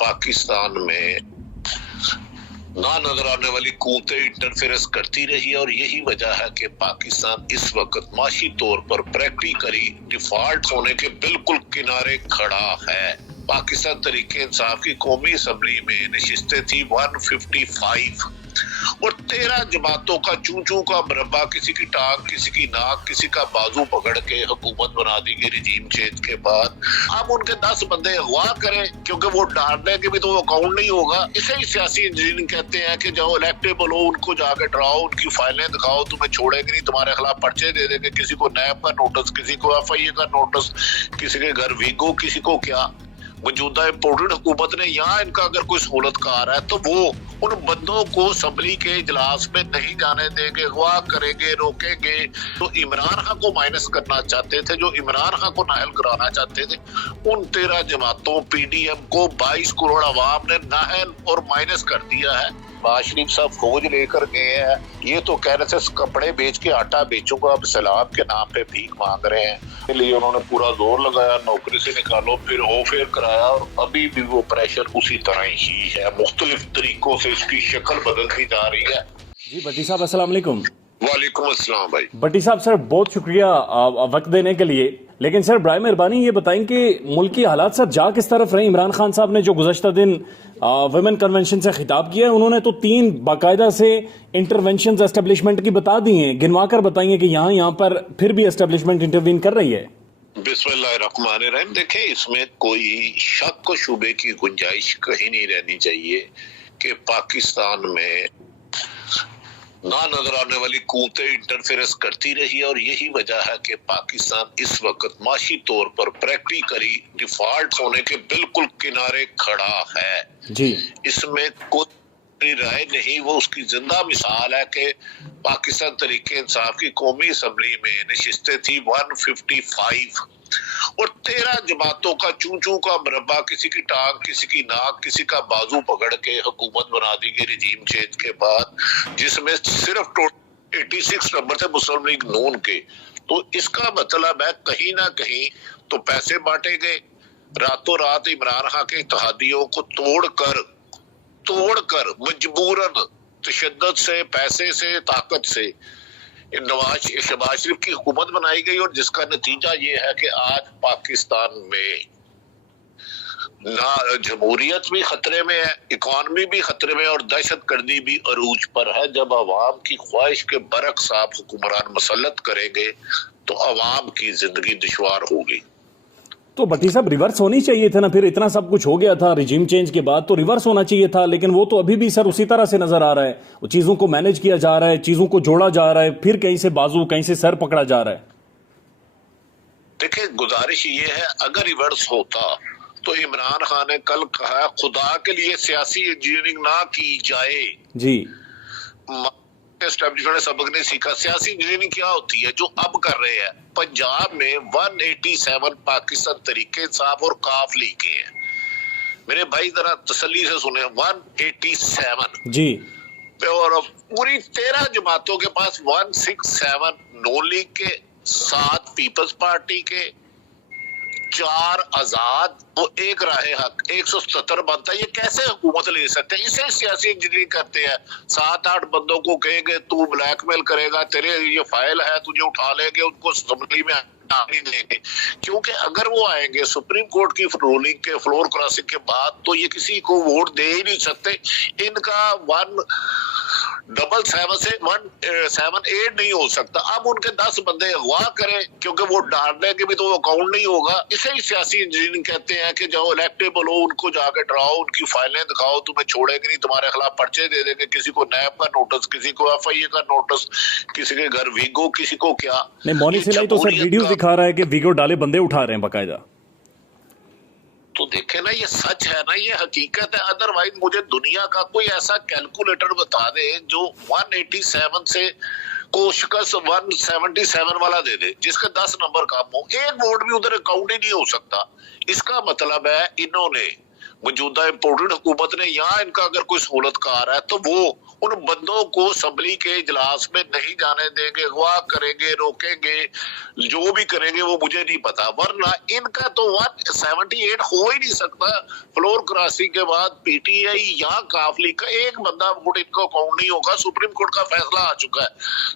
पाकिस्तान में ना नजर आने वाली कुव्वतें इंटरफेरेंस करती रही और यही वजह है कि पाकिस्तान इस वक्त माशी तौर पर प्रैक्टिकली डिफॉल्ट होने के बिल्कुल किनारे खड़ा है। पाकिस्तान तरीके इंसाफ की कौमी असम्बली में नशिस्तें थी 155 और 13 जमातों का चू चू का मुरब्बा, किसी की टांग, किसी की नाक, किसी का बाजू पकड़ के हुकूमत बना दी गई रिजीम चेंज के बाद। अब उनके 10 बंदे अगवा करें क्योंकि वो डालने के भी तो अकाउंट नहीं होगा। इसे ही सियासी इंजीनियरिंग कहते हैं कि जो इलेक्टेबल हो उनको जाके डराओ, उनकी फाइलें दिखाओ, तुम्हें छोड़ेंगे नहीं, तुम्हारे खिलाफ पर्चे दे देंगे, किसी को नैब का नोटिस, किसी को FIA का नोटिस, किसी के घर वीगो, किसी को क्या। मौजूदा इम्पोर्टेड हुकूमत ने यहाँ इनका अगर कोई सहूलतकार है तो वो उन बंदों को असम्बली के इजलास में नहीं जाने देंगे, अगवा करेंगे, रोकेंगे। तो इमरान खान को माइनस करना चाहते थे, जो इमरान खान को नाहल कराना चाहते थे, उन 13 जमातों PDM को 22 करोड़ अवाम ने नाहल और माइनस कर दिया है। नवाज शरीफ साहब फौज लेकर गए हैं, ये तो कह रहे थे कपड़े बेच के आटा बेचूंगा, अब सैलाब के नाम पे भीख मांग रहे हैं। इसलिए उन्होंने पूरा जोर लगाया, नौकरी से निकालो, फिर ऑफेयर कराया और अभी भी वो प्रेशर उसी तरह ही है। मुख्तलिफ तरीकों से इसकी शक्ल बदलती जा रही है। जी भट्टी साहब अस्सलाम वालेकुम। वालेकुम अस्सलाम भाई। भट्टी साहब सर बहुत शुक्रिया वक्त देने के लिए, लेकिन सर बराए मेहरबानी ये बताएं कि मुल्क की हालात सर जा किस तरफ रहे। इमरान खान साहब ने जो गुज़श्ता दिन वुमेन कन्वेंशन से खिताब किया है, उन्होंने तो 3 बाकायदा से इंटरवेंशन एस्टेब्लिशमेंट की बता दी हैं, गिनवा कर बताइए कि यहाँ पर फिर भी एस्टेब्लिशमेंट इंटरवीन कर रही है। बिस्मिल्लाहिर्रहमानिर्रहीम। देखें, इसमें कोई शक व शुबे की गुंजाइश कहीं नहीं रहनी चाहिए कि पाकिस्तान में ना नजर आने वाली कुव्वतें इंटरफेरेंस करती रही और यही वजह है कि पाकिस्तान इस वक्त माशी तौर पर प्रैक्टिकली डिफॉल्ट होने के बिल्कुल किनारे खड़ा है जी। इसमें कोई राय नहीं, वो उसकी जिंदा मिसाल है कि पाकिस्तान तरीके इंसाफ की कौमी असम्बली में नशिस्तें थी 155 और 13 जमातों का चू चू का मुरब्बा, किसी की टांग, किसी की नाक, किसी का बाजू पकड़ के हुकूमत बना दी गई रिजीम चेंज के बाद, जिसमें सिर्फ 86 नंबर थे मुस्लिम लीग नून के। तो इसका मतलब है कहीं ना कहीं तो पैसे बांटे गए, रातों रात इमरान खान के इत्तेहादियों को तोड़कर मजबूरन तशद्दुद से, पैसे से, ताकत से शहबाज शरीफ की हुकूमत बनाई गई और जिसका नतीजा ये है कि आज पाकिस्तान में ना जमहूरियत भी खतरे में है, इकॉनमी भी खतरे में और दहशतगर्दी भी अरूज पर है। जब अवाम की ख्वाहिश के बरक्स आप हुक्मरान मसलत करेंगे तो अवाम की जिंदगी दुश्वार होगी। तो भट्टी साहब रिवर्स होनी चाहिए था ना, फिर इतना सब कुछ हो गया था रिजीम चेंज के बाद तो रिवर्स होना चाहिए था, लेकिन वो तो अभी भी सर उसी तरह से नजर आ रहा है। वो चीजों को मैनेज किया जा रहा है, चीजों को जोड़ा जा रहा है, फिर कहीं से बाजू कहीं से सर पकड़ा जा रहा है। देखिए, गुजारिश ये है अगर रिवर्स होता तो इमरान खान ने कल कहा खुदा के लिए सियासी इंजीनियरिंग ना की जाए। जी, एस्टेब्लिशमेंट ने सबक नहीं सीखा। सियासी इंजीनियरिंग क्या होती है जो अब कर रहे हैं। पंजाब में 187 पाकिस्तान तरीके इंसाफ और काफ लीग हैं। मेरे भाई जरा तसल्ली से सुने, 187 जी, और पूरी 13 जमातों के पास 167 नून लीग के, 7 पीपल्स पार्टी के, 4 आजाद वो 1 राहे हक, 177 बनता है। ये कैसे हुकूमत ले सकते हैं? इसे सियासी इंजीनियरिंग करते हैं। 7-8 बंदों को कहेंगे तू ब्लैकमेल करेगा, तेरे ये फाइल है, तुझे उठा लेंगे, उनको असम्बली में नहीं देंगे। क्योंकि अगर वो आएंगे सुप्रीम कोर्ट की रूलिंग के फ्लोर क्रॉसिंग के बाद तो ये किसी को वोट दे ही नहीं सकते। इनका 177 से 178 नहीं हो सकता। अब उनके 10 बंदे अगवा करें क्योंकि वो डालने के भी तो अकाउंट नहीं होगा। इसे ही सियासी इंजीनियरिंग कहते हैं कि जो इलेक्टेबल हो उनको जाके डराओ, उनकी फाइलें दिखाओ, तुम्हें छोड़ेंगे नहीं, तुम्हारे खिलाफ पर्चे दे देंगे, किसी को नैब का नोटिस, किसी को FIA का नोटिस, किसी के घर वीगो, किसी को क्या। नहीं, मौनी सिलाई तो सर वीडियो दिखा रहा है कि वीगो डाले बंदे उठा रहे हैं बाकायदा। तो देखे ना, ये सच है ना, ये हकीकत है। अदरवाइज मुझे दुनिया का कोई ऐसा कैलकुलेटर बता दे जो 187 से को शिकस्त 177 वाला दे दे, जिसका 10 नंबर कम हो, एक वोट भी उधर अकाउंट ही नहीं हो सकता। इसका मतलब है इन्होंने मौजूदा इम्पोर्टेड हुकूमत ने यहाँ इनका अगर कोई सहूलतकार है तो वो उन बंदों को असम्बली के इजलास में नहीं जाने देंगे, अगवा करेंगे, रोकेंगे, जो भी करेंगे वो मुझे नहीं पता, वरना इनका तो 178 हो ही नहीं सकता। फ्लोर क्रॉसिंग के बाद पीटीआई या काफ लीग का एक बंदा वोट इनको काउंट नहीं होगा। सुप्रीम कोर्ट का फैसला आ चुका है।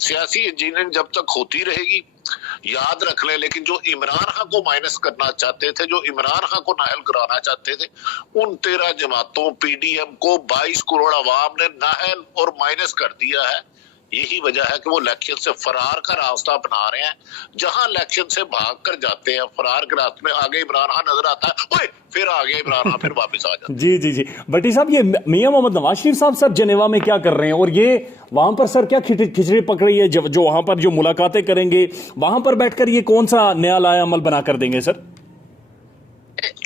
सियासी इंजीनियरिंग जब तक होती रहेगी, याद रख ले, लेकिन जो इमरान खान को माइनस करना चाहते थे, जो इमरान खान को नाअहल कराना चाहते थे, उन 13 जमातों पीडीएम को 22 करोड़ अवाम ने नाअहल और माइनस कर दिया है। यही वजह है कि वो इलेक्शन से फरार का रास्ता अपना रहे हैं। जहां इलेक्शन से भाग कर जाते हैं, फरार के रास्ते में आगे इमरान खान नजर आता है, ओए फिर आ गया इमरान खान, फिर वापस आ जाता है। जी जी जी, भट्टी साहब, ये मियां मोहम्मद नवाज शरीफ साहब सर जनेवा में क्या कर रहे हैं, और ये वहां पर सर क्या खिचड़ी पक रही है, जो वहां पर जो मुलाकातें करेंगे वहां पर बैठकर ये कौन सा नया लाया अमल बना कर देंगे सर?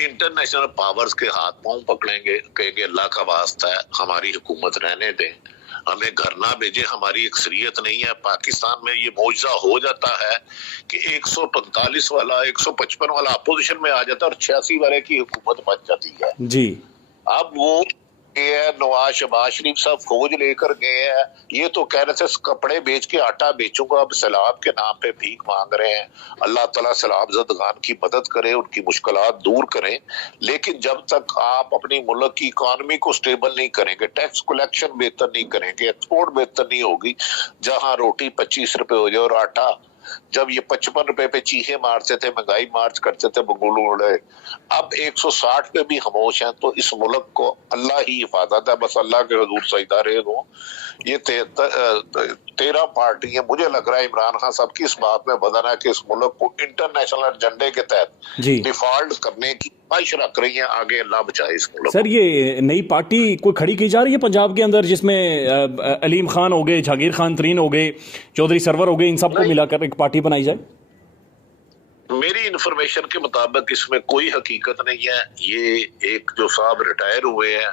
इंटरनेशनल पावर्स के हाथ पांव पकड़ेंगे, कहेंगे अल्लाह का वास्ता है हमारी हुकूमत रहने दें, हमें घर ना भेजे, हमारी अक्सरियत नहीं है। पाकिस्तान में ये मौजूदा हो जाता है कि 145 वाला 155 वाला अपोजिशन में आ जाता है और 86 वाले की हुकूमत बच जाती है जी। अब वो नवाज शहबाज शरीफ साहब फौज लेकर गए हैं, ये तो कह रहे थे कपड़े बेच के आटा बेचूंगा, अब सैलाब के नाम पे भीख मांग रहे हैं। अल्लाह ताला सैलाब ज़दगान की मदद करे, उनकी मुश्किलात दूर करें। लेकिन जब तक आप अपनी मुल्क की इकॉनमी को स्टेबल नहीं करेंगे, टैक्स कलेक्शन बेहतर नहीं करेंगे, एक्सपोर्ट बेहतर नहीं होगी, जहां रोटी 25 रुपए हो जाए और आटा जब ये 55 रुपए पे चीखे मारते थे, महंगाई मार्च करते थे बगुल उड़े, अब 160 पे भी खामोश हैं। तो इस मुल्क को अल्लाह ही हिफाजत है, बस अल्लाह के हुजूर सजदा रहे हो। ये 13 पार्टी है, मुझे लग रहा है इमरान खान साहब की इस बात में वजन है कि इस मुल्क को इंटरनेशनल एजेंडे के तहत डिफॉल्ट करने की ख्वाहिश रख रही है। आगे अल्लाह बचाए इस मुल्क। सर, ये नई पार्टी कोई खड़ी की जा रही है पंजाब के अंदर, जिसमें अलीम खान हो गए, जागीर खान तरीन हो गए, चौधरी सरवर हो गए, इन सबको मिलाकर एक पार्टी बनाई जाए? मेरी इंफॉर्मेशन के मुताबिक इसमें कोई हकीकत नहीं है। ये एक जो साहब रिटायर हुए हैं,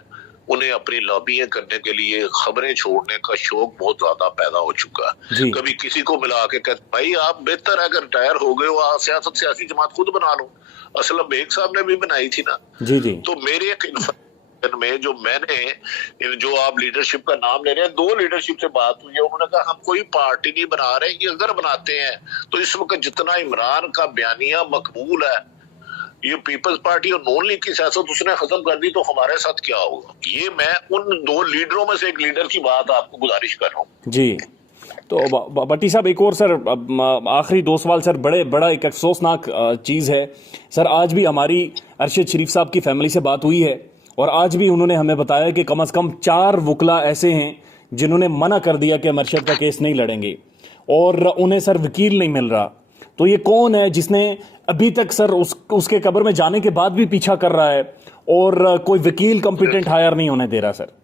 उन्हें अपनी लॉबियां करने के लिए खबरें छोड़ने का शौक बहुत ज्यादा पैदा हो चुका है। कभी किसी को मिला के कहते भाई आप बेहतर है अगर रिटायर हो गए हो, सियासत सियासी जमात खुद बना लो। असलम बेग साहब ने भी बनाई थी ना। जी जी। तो मेरे एक में जो मैंने जो आप लीडरशिप का नाम ले रहे हैं, 2 लीडरशिप से बात हुई है, उन्होंने कहा हम कोई पार्टी नहीं बना रहे, ये अगर बनाते हैं तो इस वक्त जितना इमरान का बयानिया मकबूल है, ये पीपल्स पार्टी और नॉन लीग की सियासत उसने खत्म कर दी, तो हमारे साथ क्या होगा। ये मैं उन 2 लीडरों में से एक लीडर की बात आपको गुजारिश कर रहा हूँ। जी। तो भट्टी साहब, एक और सर आखिरी 2 सवाल सर, बड़ा एक अफसोसनाक चीज़ है सर। आज भी हमारी अरशद शरीफ साहब की फैमिली से बात हुई है और आज भी उन्होंने हमें बताया कि कम से कम 4 वकला ऐसे हैं जिन्होंने मना कर दिया कि हम अरशद का केस नहीं लड़ेंगे, और उन्हें सर वकील नहीं मिल रहा। तो ये कौन है जिसने अभी तक सर उसके कब्र में जाने के बाद भी पीछा कर रहा है और कोई वकील कॉम्पिटेंट हायर नहीं होने दे रहा? सर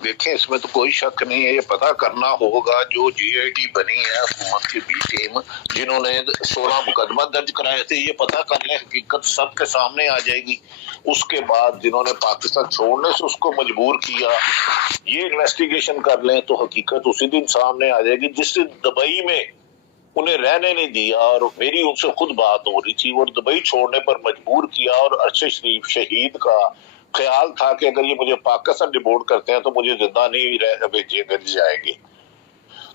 देखिए, इसमें तो कोई शक नहीं है, ये पता करना होगा जो जीआईटी बनी है हुकूमत की बी टीम, जिन्होंने 16 मुकदमा दर्ज कराए थे, ये पता कर ले, हकीकत सबके सामने आ जाएगी। उसके बाद जिन्होंने पाकिस्तान छोड़ने से उसको मजबूर किया, ये इन्वेस्टिगेशन कर लें तो हकीकत उसी दिन सामने आ जाएगी। जिस दिन दुबई में उन्हें रहने नहीं दिया और मेरी उनसे खुद बात हो रही थी, वो दुबई छोड़ने पर मजबूर किया, और अरशद शरीफ शहीद का ख्याल था कि अगर ये मुझे पाकिस्तान डिपोर्ट करते हैं तो मुझे जिंदा नहीं भेजे जाएंगे।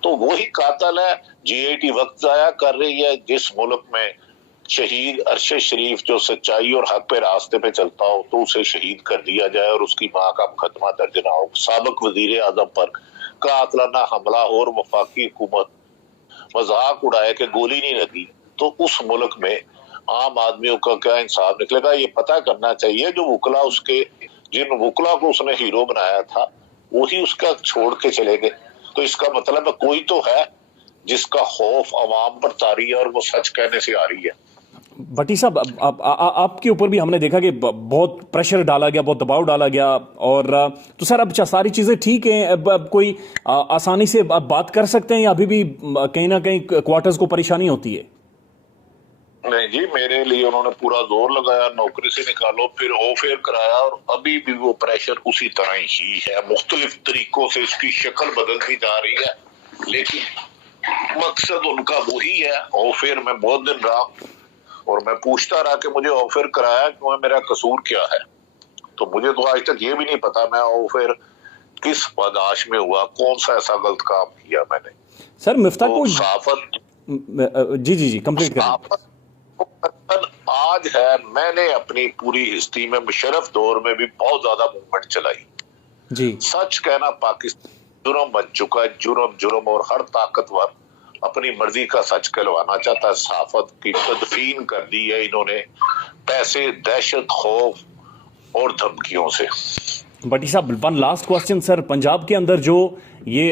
तो वही कातिल है। जीआईटी वक्त जाया कर रही है। जिस मुल्क में शहीद अरशद शरीफ जो सच्चाई और हक पे रास्ते पे चलता हो तो उसे शहीद कर दिया जाए और उसकी माँ का मुकदमा दर्ज ना हो। साबिक वजीर आजम पर कातिलाना हमला हो और वफाकी हुकूमत मजाक उड़ाए कि गोली नहीं लगी, तो उस मुल्क में आम आदमियों का क्या इंसाफ निकलेगा? ये पता करना चाहिए। जो वकला उसके, जिन वकला को उसने हीरो बनाया था, वही उसका छोड़ के चले गए। तो इसका मतलब है कोई तो है जिसका खौफ अवाम पर तारी है और वो सच कहने से आ रही है। भट्टी साहब, आपके ऊपर भी हमने देखा कि बहुत प्रेशर डाला गया, बहुत दबाव डाला गया, और तो सर अब सारी चीजें ठीक हैं? अब कोई आसानी से आप बात कर सकते हैं या अभी भी कहीं ना कहीं क्वार्टर्स को परेशानी होती है? नहीं जी, मेरे लिए उन्होंने पूरा जोर लगाया, नौकरी से निकालो, फिर ऑफ एयर कराया, और अभी भी वो प्रेशर उसी तरह ही है। मुख्तलिफ तरीकों से इसकी शक्ल बदलती जा रही है, लेकिन मकसद उनका वही है। ऑफ एयर में बहुत दिन रहा और मैं पूछता रहा कि मुझे ऑफ एयर कराया क्यों है, मेरा कसूर क्या है। तो मुझे तो आज तक ये भी नहीं पता मैं ऑफ एयर किस पदाश में हुआ, कौन सा ऐसा गलत काम किया मैंने। सर मिफ्ता तो को सहाफत जी कंप्लीट करें। सहाफत आज है, मैंने अपनी पूरी हिस्ट्री में मुशर्रफ दौर में भी बहुत ज्यादा मूवमेंट चलाई जी। सच कहना पाकिस्तान जुर्म बन चुका है, जुर्म और हर ताकतवर अपनी मर्जी का सच कहलवाना चाहता है। सहाफत की तदफीन कर दी है इन्होंने पैसे, दहशत, खौफ और धमकियों से। भट्टी साहब one last question sir, Punjab के अंदर जो ये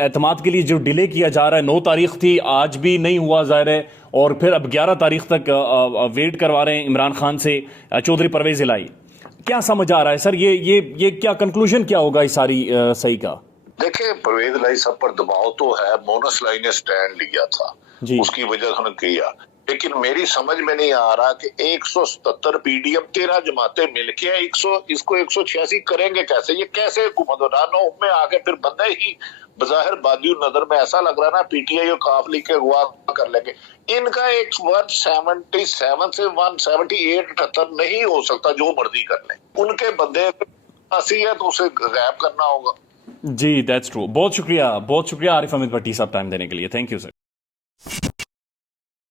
एतमाद के लिए जो डिले किया जा रहा है, 9 तारीख थी, आज भी नहीं हुआ ज़ाहिर है, और फिर अब 11 तारीख तक वेट करवा रहे हैं इमरान खान से चौधरी परवेज इलाही, क्या समझ आ रहा है सर? ये क्या कंक्लूजन क्या होगा इस सारी सही का? देखिए परवेज इलाही सब पर दबाव तो है, मोनस लाई ने स्टैंड लिया था, उसकी वजह से उन्होंने किया, लेकिन मेरी समझ में नहीं आ रहा कि 177 पीडीएम 13 जमातें मिलके इसको 186 करेंगे कैसे? ये कैसे हुकूमत हो रहा में आके फिर बंदे ही बज़ाहिर बादियों नजर में ऐसा लग रहा ना पीटीआई और काफ लीग के अगवा कर लेंगे। इनका 177 से 178 78 नहीं हो सकता, जो मर्जी कर ले, उनके बंदे ऐसी है तो उसे गायब करना होगा। जी दैट्स ट्रू। बहुत शुक्रिया आरिफ अहमद भट्टी साहब टाइम देने के लिए। Thank you sir.